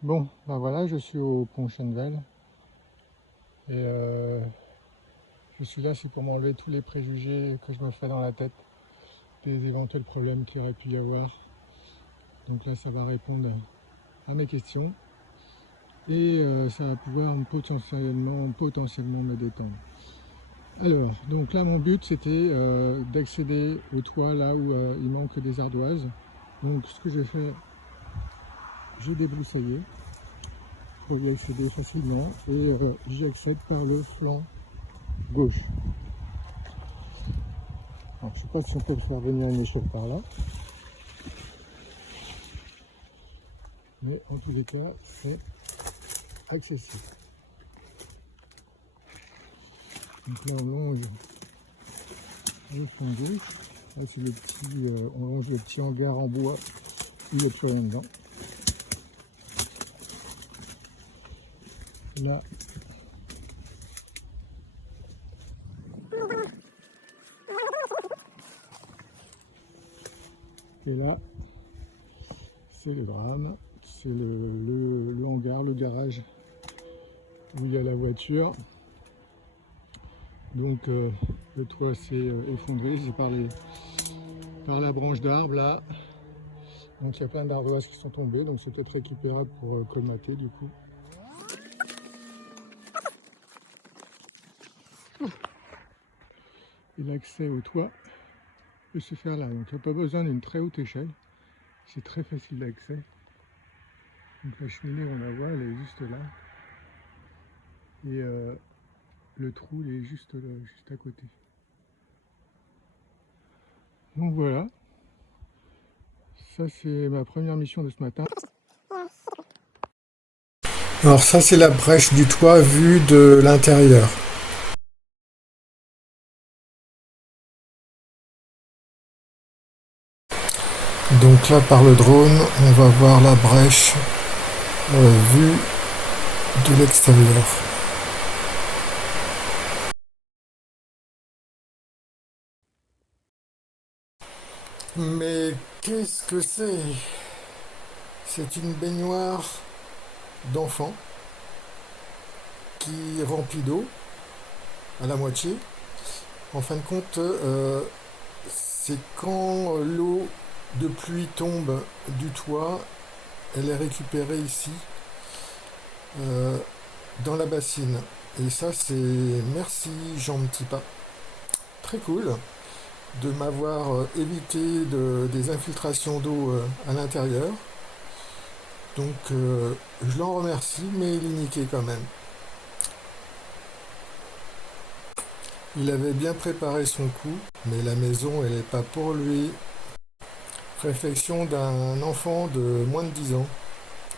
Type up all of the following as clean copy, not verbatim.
Bon, ben voilà, je suis au pont Chenvel et je suis là, c'est pour m'enlever tous les préjugés que je me fais dans la tête des éventuels problèmes qu'il aurait pu y avoir. Donc là, ça va répondre à mes questions et ça va pouvoir potentiellement me détendre. Alors, donc là, mon but, c'était d'accéder au toit là où il manque des ardoises. Donc, ce que j'ai fait, j'ai débroussaillé pour y accéder facilement et j'y accède par le flanc gauche. Alors, je ne sais pas si on peut faire venir une échelle par là, mais en tous les cas, c'est accessible. Donc là, on longe le flanc gauche. Là, c'est le petit, on longe le petit hangar en bois où il n'y a plus rien dedans. Là, et là, c'est le drame, c'est le hangar, le garage où il y a la voiture. Donc le toit s'est effondré, c'est par la branche d'arbre là. Donc il y a plein d'ardoises qui sont tombées, donc c'est peut-être récupérable pour colmater du coup. Et l'accès au toit peut se faire là, donc il n'y a pas besoin d'une très haute échelle, c'est très facile d'accès. Donc la cheminée, on la voit, elle est juste là. Et le trou, il est juste là, juste à côté. Donc voilà, ça c'est ma première mission de ce matin. Alors ça c'est la brèche du toit vue de l'intérieur. Donc là par le drone, on va voir la brèche vue de l'extérieur. Mais qu'est-ce que c'est? C'est une baignoire d'enfant qui est remplie d'eau à la moitié. En fin de compte, c'est quand l'eau de pluie tombe du toit, elle est récupérée ici, dans la bassine. Et ça, c'est merci Jean Petitpas. Très cool de m'avoir évité des infiltrations d'eau à l'intérieur. Donc, je l'en remercie, mais il est niqué quand même. Il avait bien préparé son coup, mais la maison, elle n'est pas pour lui. Réflexion d'un enfant de moins de 10 ans.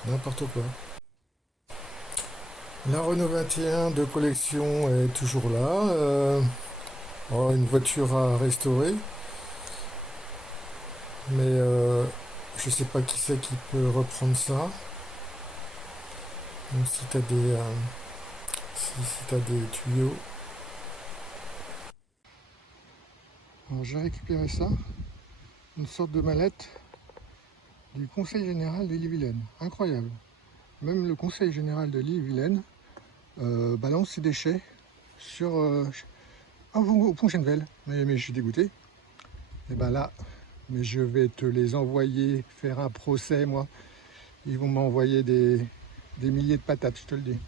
N'importe quoi. La Renault 21 de collection est toujours là. Une voiture à restaurer. Mais je sais pas qui c'est qui peut reprendre ça. Donc si t'as si t'as des tuyaux. Alors j'ai récupéré ça. Une sorte de mallette du Conseil Général de l'Ille-et-Vilaine. Incroyable. Même le Conseil Général de l'Ille-et-Vilaine balance ses déchets sur au pont Chenvel. Mais je suis dégoûté. Et ben là, mais je vais te les envoyer faire un procès, moi. Ils vont m'envoyer des milliers de patates, je te le dis.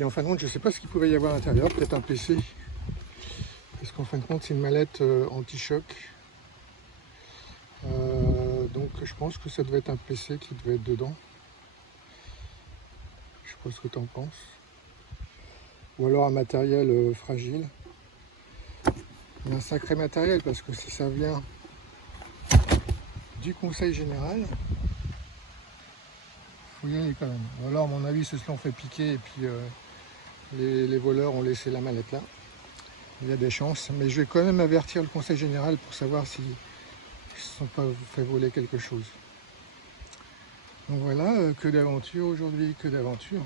Et en fin de compte, je ne sais pas ce qu'il pouvait y avoir à l'intérieur, peut-être un PC. Parce qu'en fin de compte, c'est une mallette anti-choc. Donc je pense que ça devait être un PC qui devait être dedans. Je sais pas ce que tu en penses. Ou alors un matériel fragile. Mais un sacré matériel, parce que si ça vient du Conseil Général, il faut y aller quand même. Ou alors, à mon avis, ils se sont fait piquer et puis les voleurs ont laissé la mallette là. Il y a des chances, mais je vais quand même avertir le Conseil Général pour savoir s'ils ne se sont pas fait voler quelque chose. Donc voilà, que d'aventure aujourd'hui, que d'aventure.